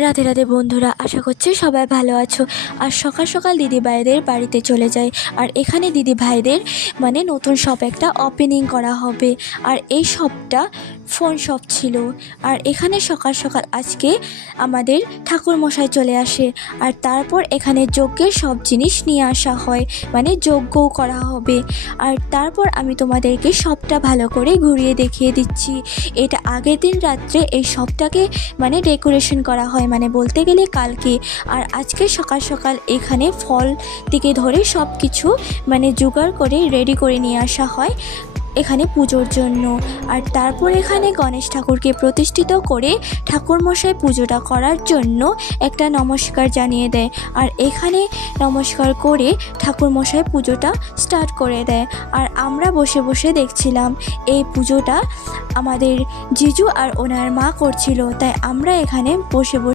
রাধে রাধে বন্ধুরা, আশা করছি সবাই ভালো আছো। আর সকাল সকাল দিদি ভাইদের বাড়িতে চলে যাই। আর এখানে দিদি ভাইদের নতুন শপ একটা ওপেনিং করা হবে। আর এই শপটা ফোন শপ ছিল। আর এখানে সকাল সকাল আজকে আমাদের ঠাকুরমশাই চলে আসে। আর তারপর এখানে যজ্ঞের সব জিনিস নিয়ে আসা হয়, যজ্ঞও করা হবে। আর তারপর আমি তোমাদেরকে সবটা ভালো করে ঘুরিয়ে দেখিয়ে দিচ্ছি। এটা আগের দিন রাত্রে এই শপটাকে ডেকোরেশন করা হয়, বলতে গেলে কালকে। আর আজকে সকাল সকাল এখানে ফল থেকে ধরে সব কিছু জোগাড় করে রেডি করে নিয়ে আসা হয় এখানে পুজোর জন্য। আর তারপর এখানে গণেশ ঠাকুরকে প্রতিষ্ঠিত করে ঠাকুরমশাই পুজোটা করার জন্য একটা নমস্কার জানিয়ে দেয়। আর এখানে নমস্কার করে ঠাকুরমশাই পুজোটা স্টার্ট করে দেয়। আর আমরা বসে বসে দেখছিলাম এই পুজোটা আমাদের জিজু আর ওনার মা করছিল, তাই আমরা এখানে বসে বসে